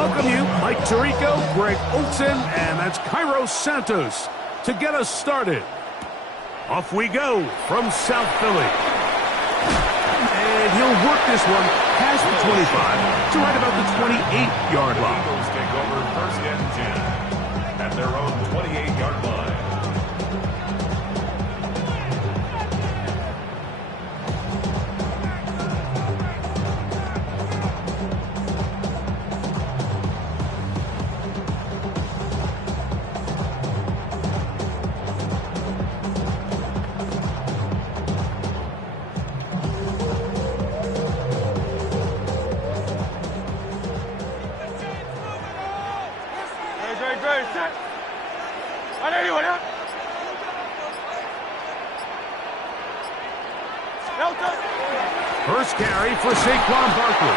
welcome you, Mike Tirico, Greg Olson, and that's Cairo Santos to get us started. Off we go from South Philly. And he'll work this one past the 25 to right about the 28-yard line. Eagles take over 1st and 10 at their own 28-yard line. First carry for Saquon Barkley.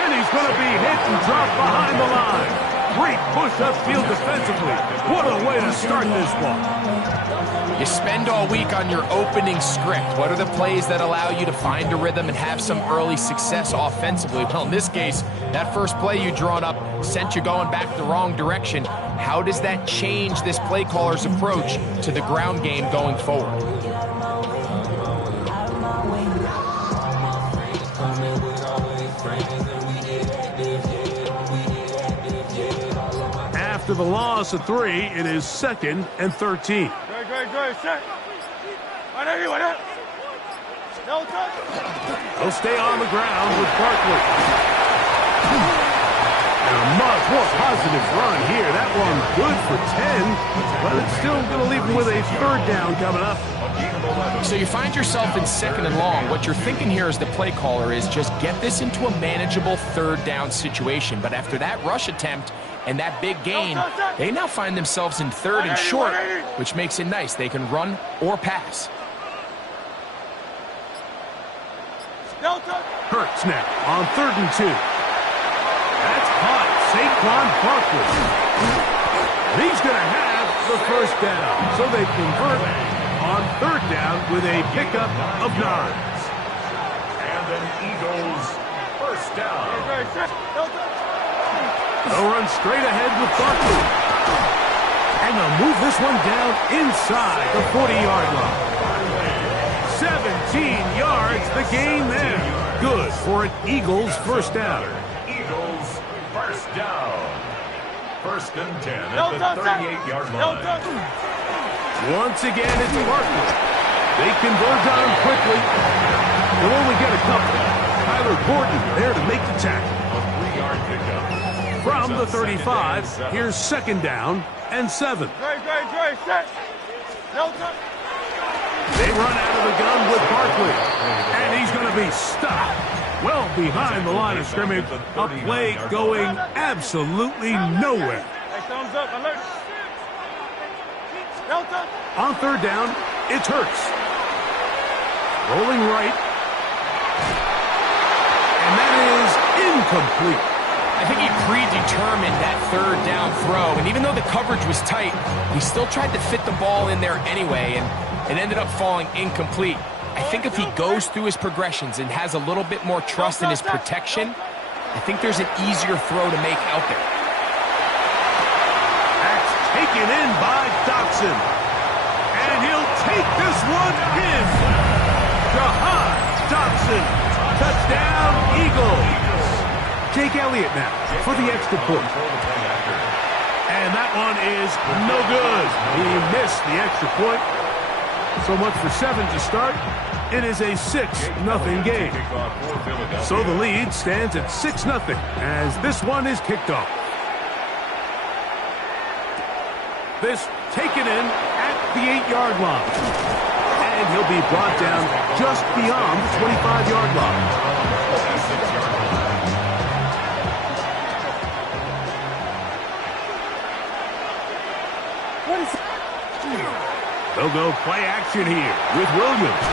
And he's going to be hit and dropped behind the line. Great push upfield defensively. What a way to start this one. You spend all week on your opening script. What are the plays that allow you to find a rhythm and have some early success offensively? Well, in this case, that first play you drawn up sent you going back the wrong direction. How does that change this play caller's approach to the ground game going forward? After the loss of 3, it is 2nd and 13. He'll stay on the ground with Barkley. And a much more positive run here. That one good for 10, but it's still going to leave him with a 3rd down coming up. So you find yourself in 2nd and long. What you're thinking here as the play caller is just get this into a manageable 3rd down situation. But after that rush attempt and that big gain, they now find themselves in 3rd and short, which makes it nice. They can run or pass. Hurts now on 3rd and 2. That's caught. Saquon Barkley. He's going to have the 1st down. So they convert on 3rd down with a pickup of 9. And an Eagles 1st down. They'll run straight ahead with Barkley. And they'll move this one down inside the 40-yard line. 17 yards, the gain there. Good for an Eagles 1st down. Eagles 1st down. 1st and 10 at the 38-yard line. Once again, it's Barkley. They converge on him quickly. They'll only get a couple. Tyler Gordon there to make the tackle. A 3-yard pickup. From the 35, here's 2nd down and 7. They run out of the gun with Barkley. And he's going to be stopped well behind the line of scrimmage. A play going absolutely nowhere. On 3rd down, it's Hurts. Rolling right. And that is incomplete. I think he predetermined that 3rd down throw, and even though the coverage was tight, he still tried to fit the ball in there anyway, and it ended up falling incomplete. I think if he goes through his progressions and has a little bit more trust in his protection, I think there's an easier throw to make out there. That's taken in by Dotson. And he'll take this one in. Jahan Dotson. Touchdown, Eagles. Jake Elliott now for the extra point. And that one is no good. He missed the extra point. So much for 7 to start. It is a 6-0 game. So the lead stands at 6-0 as this one is kicked off. This taken in at the 8-yard line. And he'll be brought down just beyond the 25-yard line. They'll go play action here with Williams.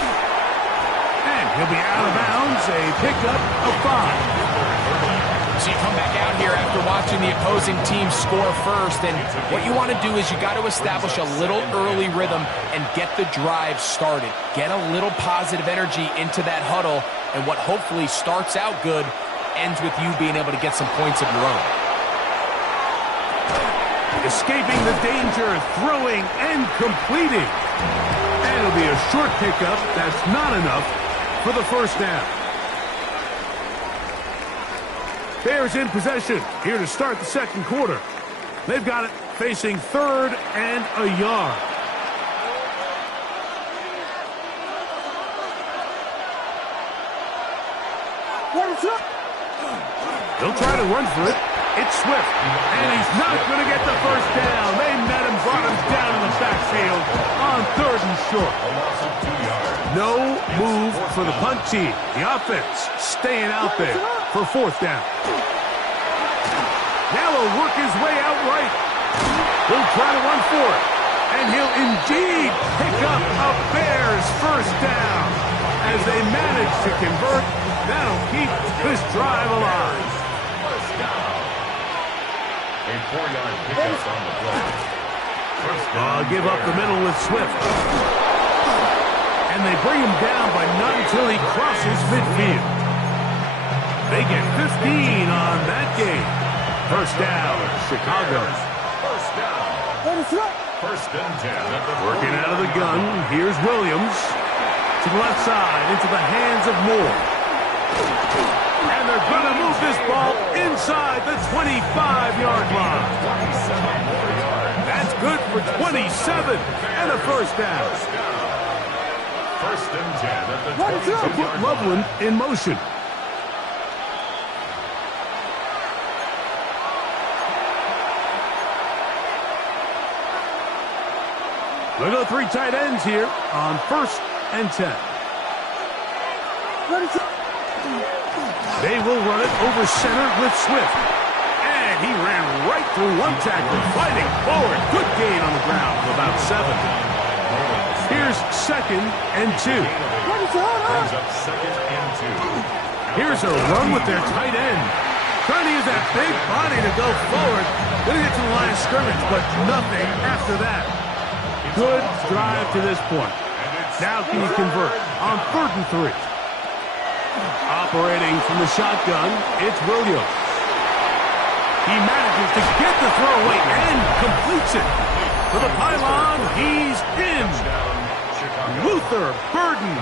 And he'll be out of bounds, a pickup of 5. So you come back out here after watching the opposing team score first, and what you want to do is you got to establish a little early rhythm and get the drive started. Get a little positive energy into that huddle, and what hopefully starts out good ends with you being able to get some points of your own. escaping the danger, throwing and completing. And it'll be a short pickup. That's not enough for the first down. Bears in possession here to start the second quarter. They've got it facing 3rd and a yard. They'll try to run for it. It's Swift, and he's not going to get the first down. They met him, brought him down in the backfield on 3rd and short. No move for the punt team. The offense staying out there for 4th down. Now he'll work his way out right. He'll try to run for it, and he'll indeed pick up a Bears first down. As they manage to convert, that'll keep this drive alive. First down. A 4-yard pickup on the play. First down. Give up the middle with Swift. And they bring him down, but not until he crosses midfield. They get 15 on that game. First down, Chicago. First down. First and 10 at the Working out of the gun, here's Williams. To the left side, into the hands of Moore. And they're going to move this ball inside the 25-yard line. 27 more yards. That's good for 27 and a first down. First and 10 at the 22-yard Put line. Loveland in motion. We'll go 3 tight ends here on 1st and 10. They will run it over center with Swift. And he ran right through one tackle, fighting forward. Good gain on the ground of about 7. Here's 2nd and 2. Brings up 2nd and 2. Here's a run with their tight end. Trying to use that big body to go forward. Gonna get to the line of scrimmage, but nothing after that. Good drive to this point. Now can you convert on 3rd and 3? Operating from the shotgun, it's Williams. He manages to get the throw away and completes it. For the pylon, he's in. Luther Burden.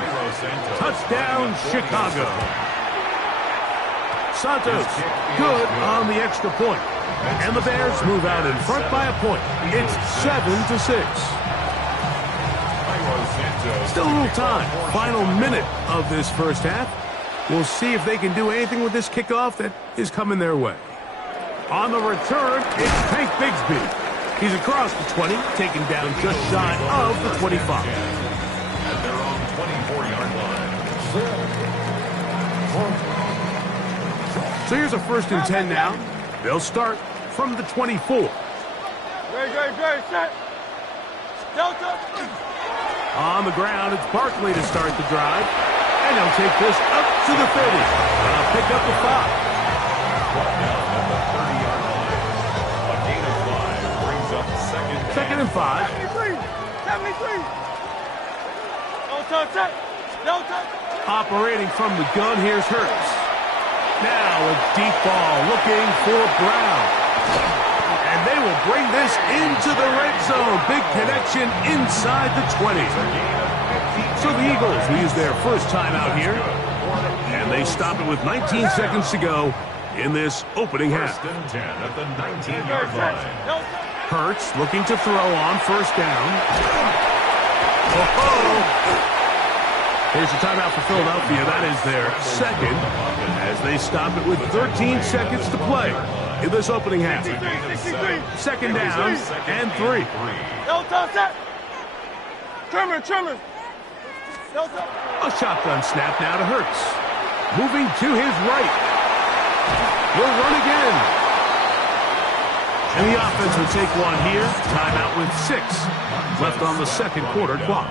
Touchdown, Chicago. Santos, good on the extra point. And the Bears move out in front by a point. It's 7-6. Still a little time. Final minute of this first half. We'll see if they can do anything with this kickoff that is coming their way. On the return, it's Tank Bigsby. He's across the 20, taken down just shy of the 25. At their own 24-yard line. So here's a 1st and 10 now. They'll start from the 24. Set. Delta. On the ground, it's Barkley to start the drive. And they'll take this up to the 30. They'll pick up the 5. Brought down at the 30-yard line. A gain of 5 brings up 2nd and 5. 73. Delta. Delta. Operating from the gun, here's Hurts. Now a deep ball looking for Brown. And they will bring this into the red zone. Big connection inside the 20. So the Eagles will use their first time out here. And they stop it with 19 seconds to go in this opening half. First and 10 at the 19-yard line. Hurts looking to throw on 1st down. Here's a timeout for Philadelphia. That is their 2nd as they stop it with 13 seconds to play in this opening half. 2nd down and 3. Delta set. Trimmer. Delta. A shotgun snap now to Hurts. Moving to his right. Will run again. And the offense will take one here. Timeout with 6 left on the second quarter clock.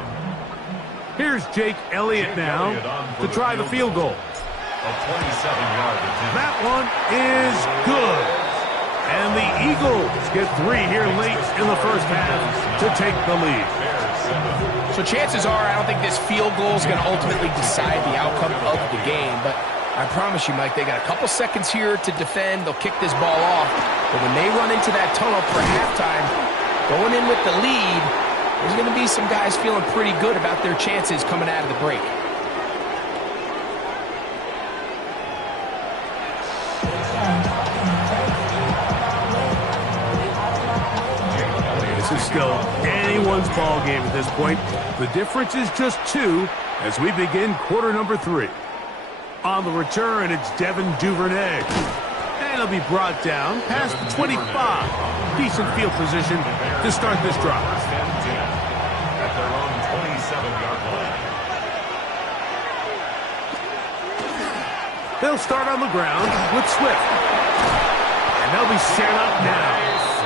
Here's Jake Elliott now to try the field goal. A 27-yard attempt. That one is good. And the Eagles get 3 here late in the first half to take the lead. So chances are, I don't think this field goal is going to ultimately decide the outcome of the game, but I promise you, Mike, they got a couple seconds here to defend. They'll kick this ball off. But when they run into that tunnel for halftime, going in with the lead, there's going to be some guys feeling pretty good about their chances coming out of the break. This is still anyone's ball game at this point. The difference is just 2 as we begin quarter number 3. On the return, it's Devin Duvernay. And he'll be brought down past the 25. Decent field position to start this drive. First and 10 at their own 27-yard line. They'll start on the ground with Swift. And they'll be set up now.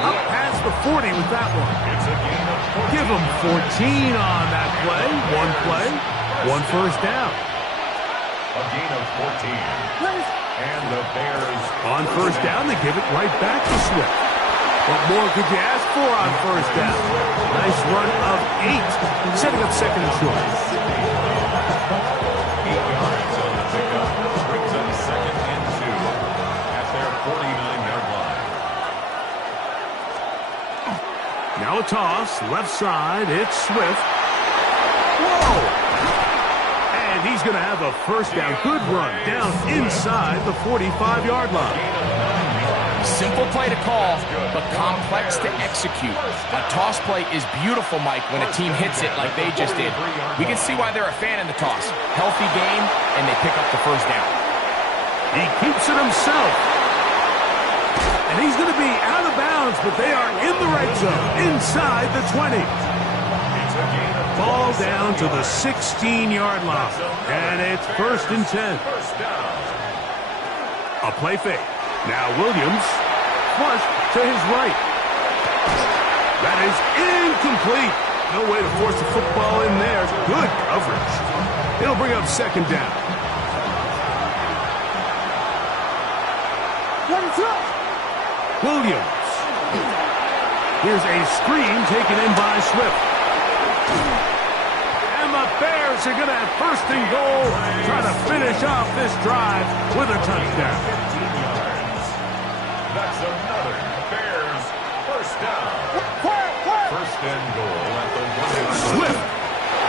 Up past the 40 with that one. It's a gain of 14. Give them 14 on that play. One first down. A gain of 14. And the Bears. On first down, they give it right back to Swift. What more could you ask for on first down? Nice run of 8, setting up second and short. 8 yards on the pickup. Brings up second and 2 at their 49-yard line. Now a toss, left side, it's Swift. Whoa! And he's going to have a first down. Good run down inside the 45-yard line. Simple play to call, but complex to execute. A toss play is beautiful, Mike, when a team hits it like they just did. We can see why they're a fan in the toss. Healthy game, and they pick up the first down. He keeps it himself. And he's going to be out of bounds, but they are in the red zone, inside the 20. Ball down to the 16-yard line. And it's first and 10. A play fake. Now Williams, flush to his right. That is incomplete. No way to force the football in there. Good coverage. It'll bring up second down. Williams. Here's a screen taken in by Swift. And the Bears are going to have first and goal, try to finish off this drive with a touchdown. That's another Bears first down. First and goal at the 1-yard line. Swift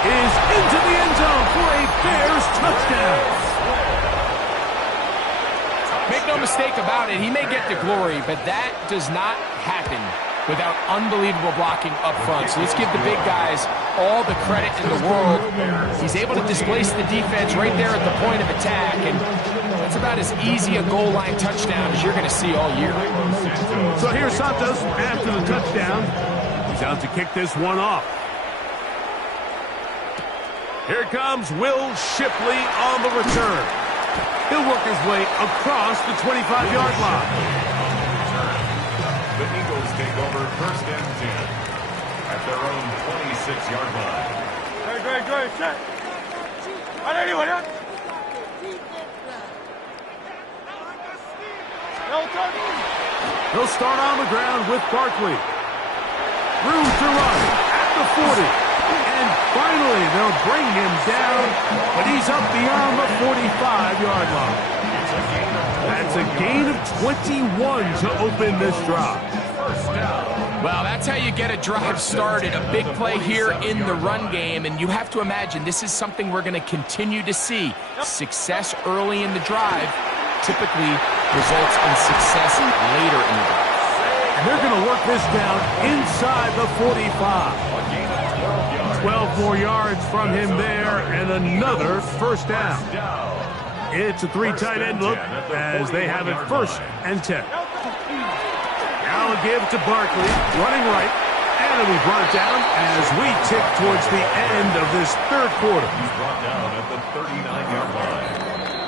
is into the end zone for a Bears touchdown. Make no mistake about it, he may get the glory, but that does not happen without unbelievable blocking up front. So let's give the big guys all the credit in the world. He's able to displace the defense right there at the point of attack, and that's about as easy a goal line touchdown as you're going to see all year. So here's Santos after the touchdown. He's out to kick this one off. Here comes Will Shipley on the return. He'll work his way across the 25-yard line. The Eagles take over first and 10 at their own 26-yard line. Great, check. Anyone else? He'll start on the ground with Barkley. Room to run at the 40. And finally, they'll bring him down, but he's up beyond the 45-yard line. That's a gain of 21 to open this drive. Well, that's how you get a drive started. A big play here in the run game, and you have to imagine this is something we're going to continue to see. Success early in the drive typically results in success later in the drive. And they're going to work this down inside the 45. 12 more yards from him there, and another first down. It's a 3 tight end look as they have it first and 10. Now a give to Barkley, running right, and it'll be brought down as we tick towards the end of this third quarter. He's brought down at the 39-yard line.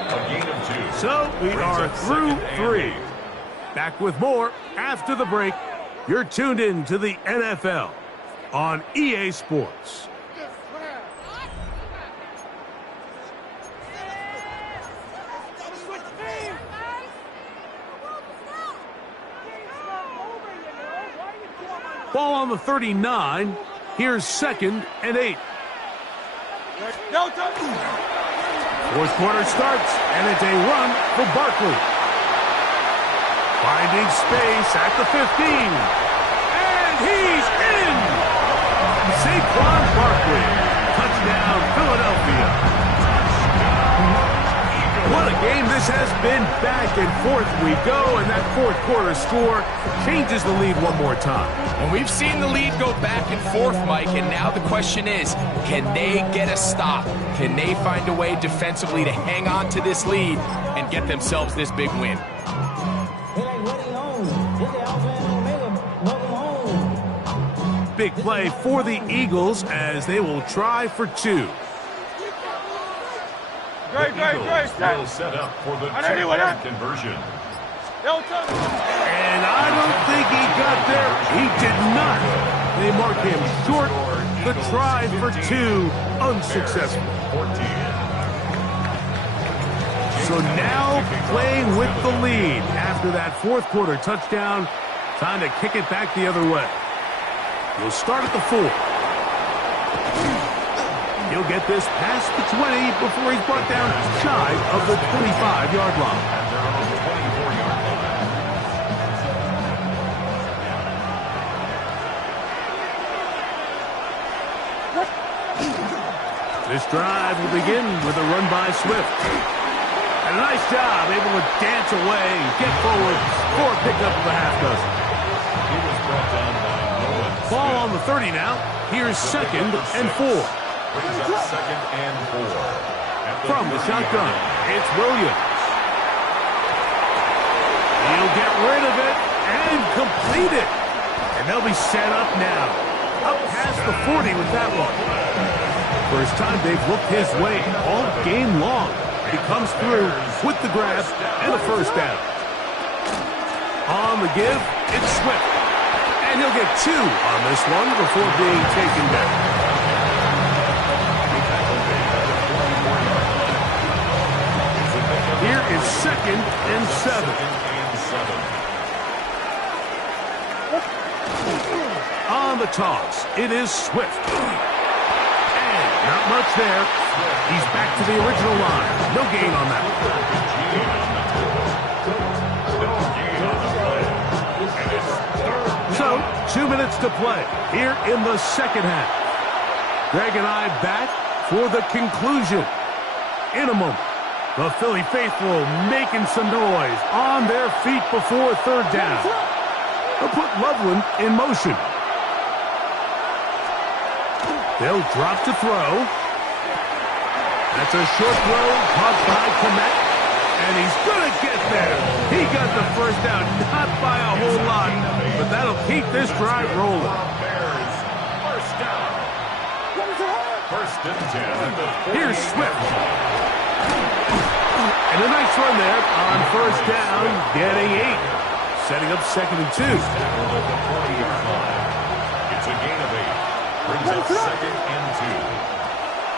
A gain of 2. So we are through 3. Back with more after the break. You're tuned in to the NFL on EA Sports. Ball on the 39. Here's second and 8. Fourth quarter starts, and it's a run for Barkley. Finding space at the 15. And he's in! Saquon Barkley. Touchdown, Philadelphia. What a game this has been. Back and forth we go, and that fourth quarter score changes the lead one more time. And we've seen the lead go back and forth, Mike, and now the question is, can they get a stop? Can they find a way defensively to hang on to this lead and get themselves this big win? Big play for the Eagles as they will try for two. Great. Will set up for the two-point conversion. And I don't think he got there. He did not. They mark him short. The try for two, unsuccessful. So now playing with the lead after that fourth quarter touchdown. Time to kick it back the other way. He'll start at the 4. He'll get this past the 20 before he's brought down shy of the 25-yard line. This drive will begin with a run by Swift. And a nice job, able to dance away, get forward, score pickup of a half dozen. He was brought down by Noway. Ball on the 30 now. Here's 2nd and 4. Brings up 2nd and 4. From the shotgun, it's Williams. He'll get rid of it and complete it. And they'll be set up now. Up past the 40 with that one. First time they've looked his way all game long. He comes through with the grab and a first down. On the give, it's Swift. And he'll get 2 on this one before being taken down. Here is 2nd and 7. On the toss, it is Swift. And not much there. He's back to the original line. No gain on that. So, 2 minutes to play here in the second half. Greg and I back for the conclusion. In a moment. The Philly faithful making some noise on their feet before third down. They'll put Loveland in motion. They'll drop to throw. That's a short throw caught by Komet. And he's going to get there. He got the first down, not by a whole lot, but that'll keep this drive rolling. Bears, first down. First and 10. Here's Swift. And a nice run there on first down, getting 8. Setting up 2nd and 2. It's a gain of 8. Brings up 2nd and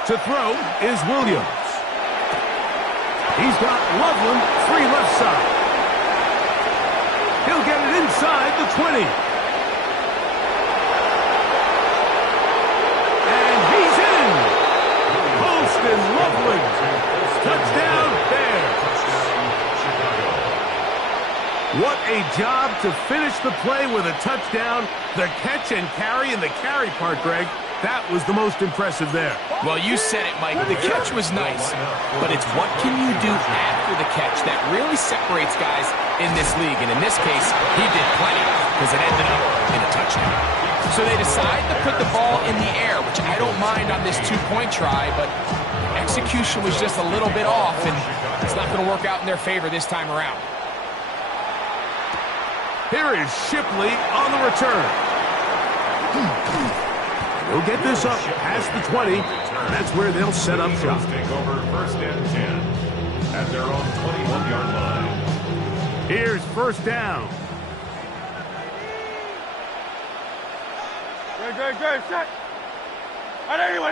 2. To throw is Williams. He's got Loveland free left side. He'll get it inside the 20. And he's in. Poston Loveland. Touchdown Bears. What a job to finish the play with a touchdown. The catch and carry, and the carry part, Greg, that was the most impressive there. Well, you said it, Mike. The catch was nice, but it's what can you do after the catch that really separates guys in this league. And in this case, he did plenty because it ended up in a touchdown. So they decide to put the ball in the air, which I don't mind on this two-point try, but execution was just a little bit off, and it's not going to work out in their favor this time around. Here is Shipley on the return. He'll get this up past the 20. That's where they'll set up shop. Take over 1st and 10 at their own 21-yard line. Here's first down. Great, set. Anyone.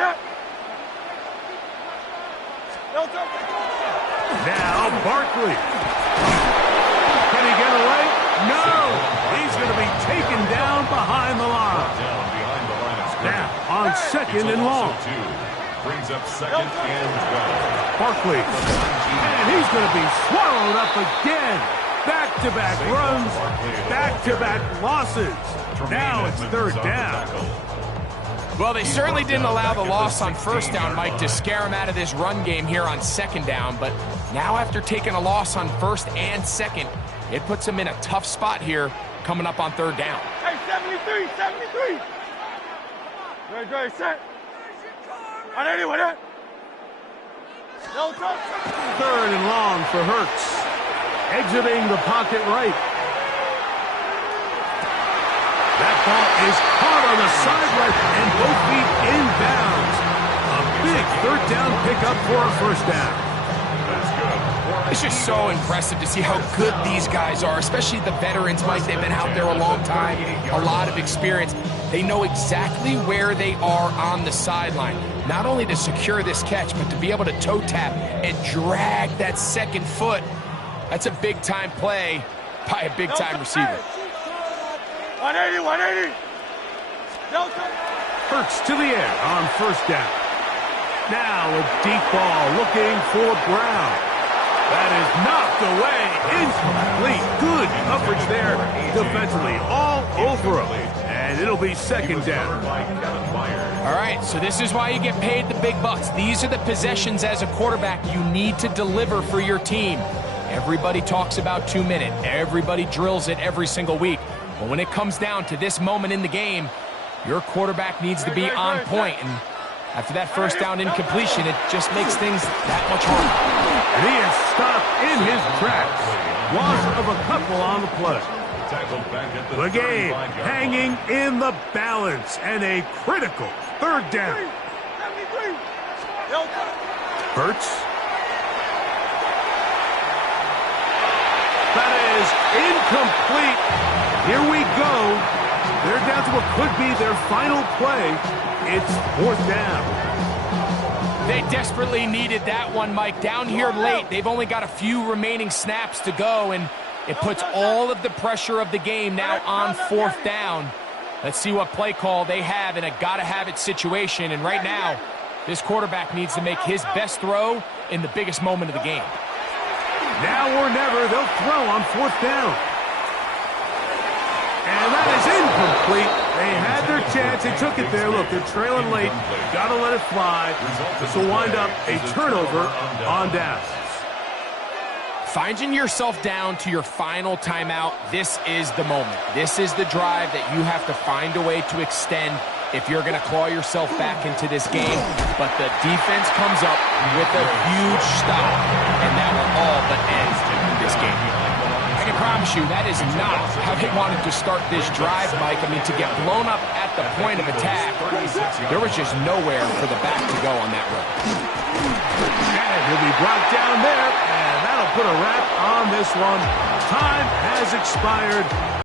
Now Barkley. Can he get away? No! He's going to be taken down behind the line. Down behind the line of scrimmage. Now on 2nd and long. brings up second and 12. Barkley. And he's going to be swallowed up again. Back-to-back runs, back-to-back losses. Now it's third down. Well, they certainly didn't allow the loss on first down, Mike, to scare him out of this run game here on second down. But now after taking a loss on first and second, it puts him in a tough spot here coming up on third down. Hey, 73, 73. Ready, set. On anyone, huh? No touch. Third and long for Hurts. Exiting the pocket right. That ball is caught on the sideline and both feet inbounds. A big third down pickup for a first down. It's just so impressive to see how good these guys are, especially the veterans, Mike. They've been out there a long time, a lot of experience. They know exactly where they are on the sideline, not only to secure this catch, but to be able to toe tap and drag that second foot. That's a big-time play by a big-time receiver. 180, 180. Hurts to the air on first down. Now a deep ball looking for Brown. That is knocked away. Incomplete. Good coverage there defensively. All over him. And it'll be second down. All right, so this is why you get paid the big bucks. These are the possessions as a quarterback you need to deliver for your team. Everybody talks about 2 minute. Everybody drills it every single week. But when it comes down to this moment in the game, your quarterback needs to be on point. And after that first down incompletion, it just makes things that much harder. And he is stopped in his tracks. Loss of a couple on the play. The game hanging in the balance and a critical third down. Hurts. That is incomplete. Here we go. They're down to what could be their final play. It's fourth down. They desperately needed that one, Mike. Down here late, they've only got a few remaining snaps to go, and it puts all of the pressure of the game now on fourth down. Let's see what play call they have in a gotta-have-it situation. And right now, this quarterback needs to make his best throw in the biggest moment of the game. Now or never, they'll throw on fourth down. And that is incomplete. They had their chance. They took it there. Look, they're trailing late. Got to let it fly. This will wind up a turnover on downs. Finding yourself down to your final timeout, this is the moment. This is the drive that you have to find a way to extend if you're going to claw yourself back into this game. But the defense comes up with a huge stop, and that will all but end this game. I can promise you that is not how they wanted to start this drive, Mike. I mean, to get blown up at the point of attack, there was just nowhere for the back to go on that run. And he'll be brought down there, and that'll put a wrap on this one. Time has expired.